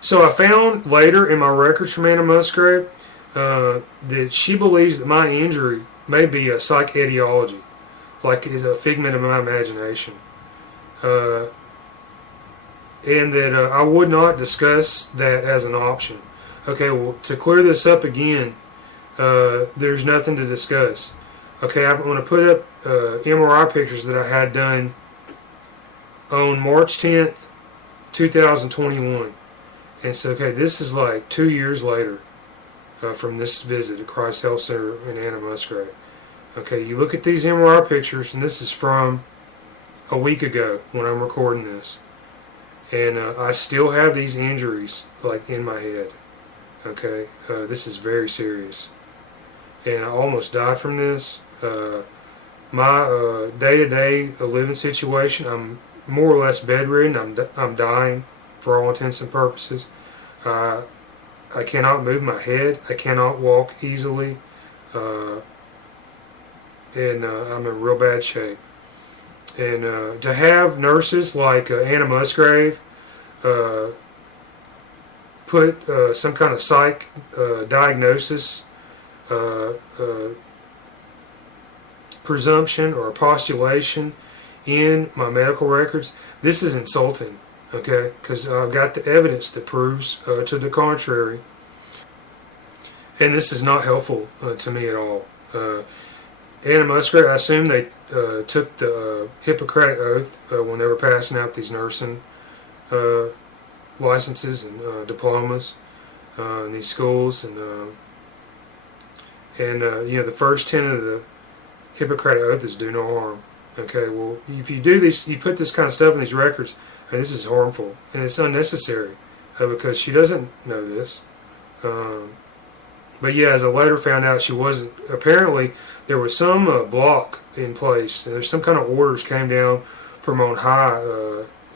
So I found later in my records from Anna Musgrave that she believes that my injury may be a psyche etiology, like is a figment of my imagination. And that I would not discuss that as an option. Okay, well, to clear this up again, there's nothing to discuss. Okay, I'm going to put up MRI pictures that I had done on March 10th, 2021. And so, okay, this is like 2 years later from this visit at Chirst Health Center in Anna Musgrave. Okay, you look at these MRI pictures, and this is from a week ago when I'm recording this. And I still have these injuries, like, in my head. Okay, this is very serious. And I almost died from this. My day-to-day living situation, I'm more or less bedridden. I'm dying for all intents and purposes. I cannot move my head. I cannot walk easily. And I'm in real bad shape. And to have nurses like Anna Musgrave put some kind of psych diagnosis, presumption or postulation in my medical records, this is insulting, okay? Because I've got the evidence that proves to the contrary. And this is not helpful to me at all. Anna Musgrave, I assume they took the Hippocratic Oath when they were passing out these nursing licenses and diplomas in these schools, and you know, the first tenet of the Hippocratic Oath is do no harm. Okay, well, if you do this, you put this kind of stuff in these records, and this is harmful and it's unnecessary because she doesn't know this. But yeah, as I later found out, she wasn't. Apparently, there was some block in place, and there's some kind of orders came down from on high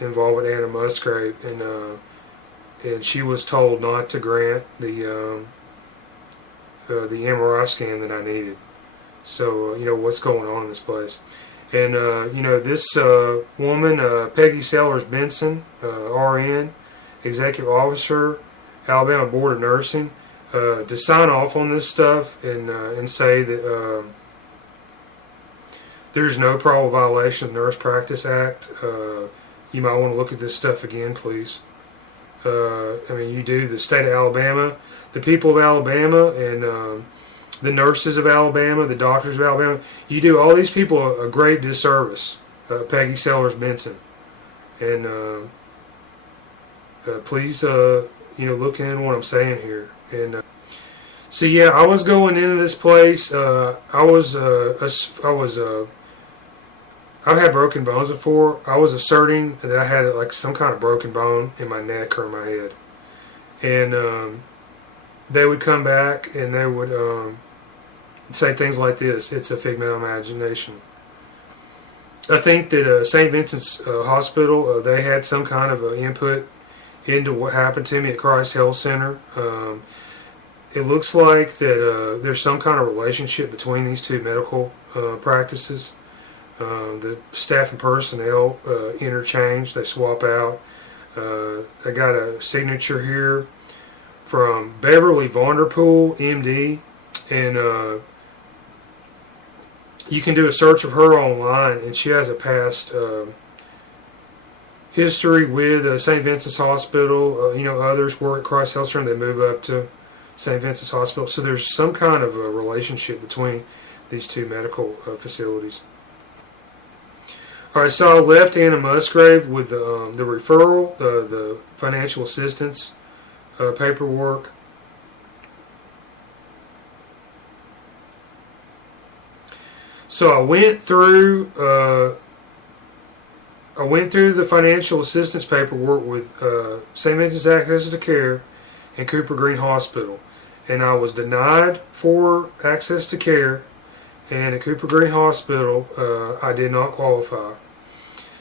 involved with Anna Musgrave, and she was told not to grant the MRI scan that I needed. So you know what's going on in this place, and you know this woman, Peggy Sellers Benson, RN, Executive Officer, Alabama Board of Nursing. To sign off on this stuff and say that there's no probable violation of the Nurse Practice Act. You might want to look at this stuff again, please. I mean, you do the state of Alabama, the people of Alabama, and the nurses of Alabama, the doctors of Alabama. You do all these people a great disservice, Peggy Sellers Benson. And please, you know, look into what I'm saying here. And so yeah, I was going into this place. I've had broken bones before. I was asserting that I had like some kind of broken bone in my neck or my head, and they would come back and they would say things like this: "It's a figment of imagination." I think that Saint Vincent's Hospital, they had some kind of input into what happened to me at Chirst Health Center. It looks like that there's some kind of relationship between these two medical practices. The staff and personnel interchange, they swap out. I got a signature here from Beverly Vonder Pool, MD, and you can do a search of her online, and she has a past history with Saint Vincent's Hospital. You know, others work at Chirst Health Center, they move up to Saint Vincent's Hospital. So there's some kind of a relationship between these two medical facilities. Alright, so I left Anna Musgrave with the referral, the financial assistance paperwork. So I went through the financial assistance paperwork with St. Vincent's Access to Care and Cooper Green Hospital, and I was denied for access to care, and at Cooper Green Hospital I did not qualify.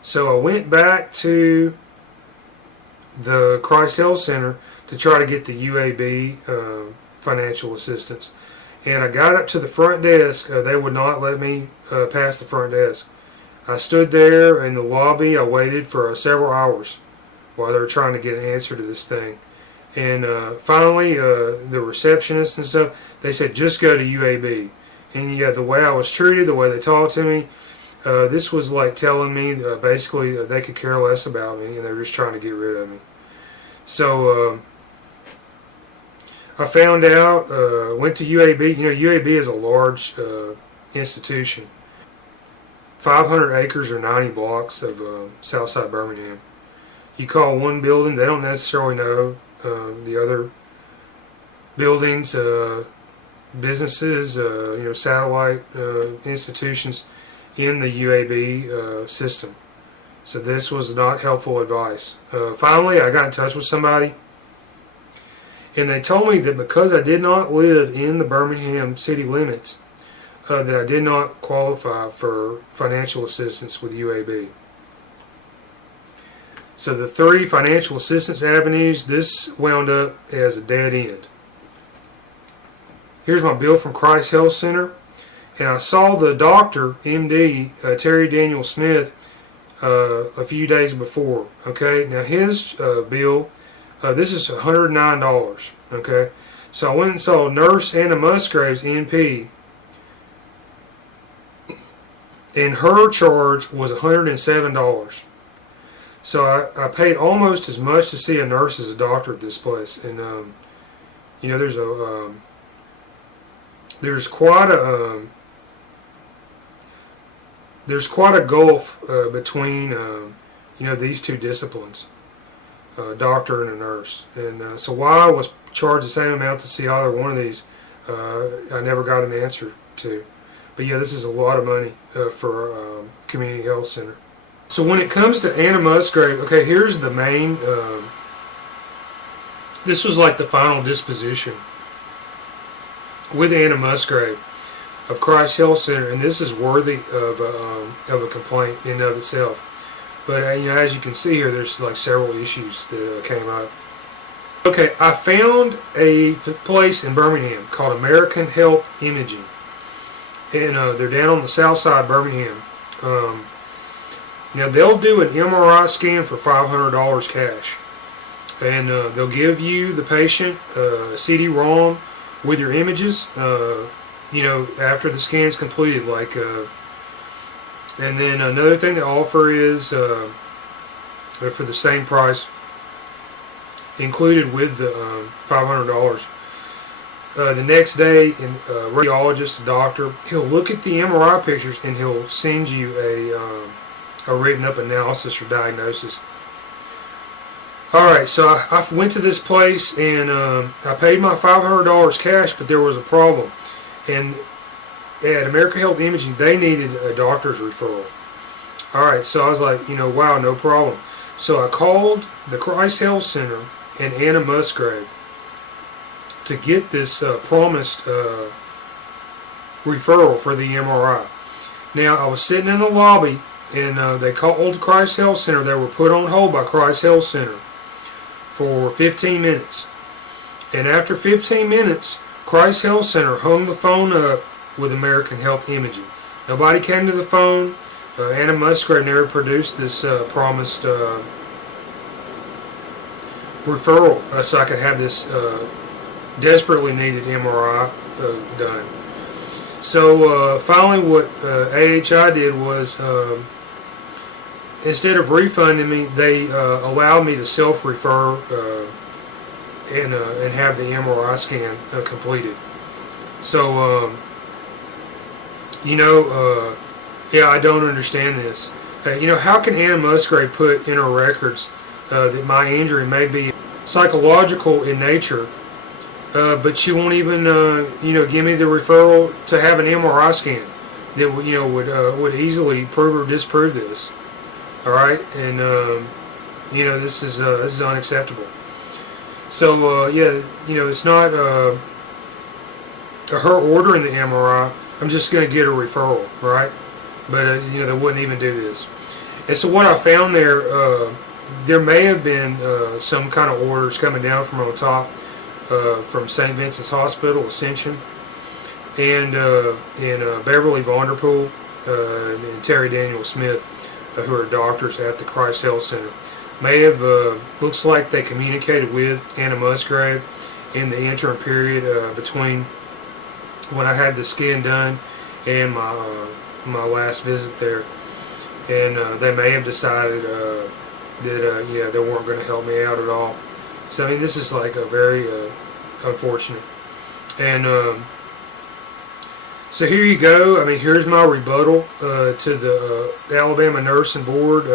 So I went back to the Chirst Health Center to try to get the UAB financial assistance, and I got up to the front desk. They would not let me pass the front desk. I stood there in the lobby. I waited for several hours while they were trying to get an answer to this thing. And finally, the receptionists and stuff, they said, just go to UAB. And yeah, the way I was treated, the way they talked to me, this was like telling me basically they could care less about me and they were just trying to get rid of me. So I found out, went to UAB. You know, UAB is a large institution. 500 acres or 90 blocks of Southside Birmingham. You call one building, they don't necessarily know the other buildings, businesses, you know, satellite institutions in the UAB system. So this was not helpful advice. Finally, I got in touch with somebody, and they told me that because I did not live in the Birmingham city limits, that I did not qualify for financial assistance with UAB. So the 3 financial assistance avenues, this wound up as a dead end. Here's my bill from Chirst Health Center, and I saw the doctor, MD, Terry Daniel Smith, a few days before. Okay, now his bill, this is $109. Okay, so I went and saw Nurse Anna Musgraves NP, and her charge was $107. So I paid almost as much to see a nurse as a doctor at this place, and you know, there's quite a gulf between you know, these two disciplines, doctor and a nurse, and so while I was charged the same amount to see either one of these, I never got an answer to. But yeah, this is a lot of money for a community health center. So when it comes to Anna Musgrave, okay, here's the main, this was like the final disposition with Anna Musgrave of Chirst Health Center, and this is worthy of a complaint in and of itself. But you know, as you can see here, there's like several issues that came up. Okay, I found a place in Birmingham called American Health Imaging, and they're down on the south side of Birmingham. Now they'll do an MRI scan for $500 cash, and they'll give you, the patient, a CD-ROM with your images, you know, after the scan's completed. Like, and then another thing they offer is for the same price, included with the $500. The next day, a radiologist, a doctor, he'll look at the MRI pictures and he'll send you a written up analysis or diagnosis. Alright, so I went to this place and I paid my $500 cash, but there was a problem. And at American Health Imaging, they needed a doctor's referral. Alright, so I was like, you know, wow, no problem. So I called the Chirst Health Center and Anna Musgrave to get this promised referral for the MRI. Now, I was sitting in the lobby, and they called Chirst Health Center. They were put on hold by Chirst Health Center for 15 minutes. And after 15 minutes, Chirst Health Center hung the phone up with American Health Imaging. Nobody came to the phone. Anna Musgrave never produced this promised referral so I could have this desperately needed MRI done. So finally what AHI did was, instead of refunding me, they allowed me to self-refer and have the MRI scan completed. So, you know, yeah, I don't understand this. You know, how can Anna Musgrave put in her records that my injury may be psychological in nature, but she won't even, you know, give me the referral to have an MRI scan that, you know, would easily prove or disprove this. All right, and you know, this is unacceptable. So yeah, you know, it's not her ordering the MRI. I'm just going to get a referral, right? But you know, they wouldn't even do this. And so what I found there may have been some kind of orders coming down from on top from Saint Vincent's Hospital, Ascension, and Beverly Vonder Pool, and Terry Daniel Smith, who are doctors at the Chirst Health Center. may have, looks like they communicated with Anna Musgrave in the interim period between when I had the skin done and my last visit there. And they may have decided that yeah, they weren't going to help me out at all. So I mean, this is like a very unfortunate. And so here you go. I mean, here's my rebuttal to the Alabama Nursing Board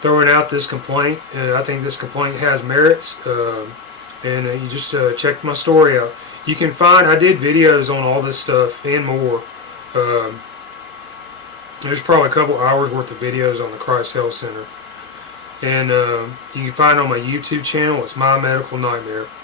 throwing out this complaint. I think this complaint has merits. And you just check my story out. You can find, I did videos on all this stuff and more. There's probably a couple hours worth of videos on the Chirst Health Center. And you can find on my YouTube channel, it's My Medical Nightmare.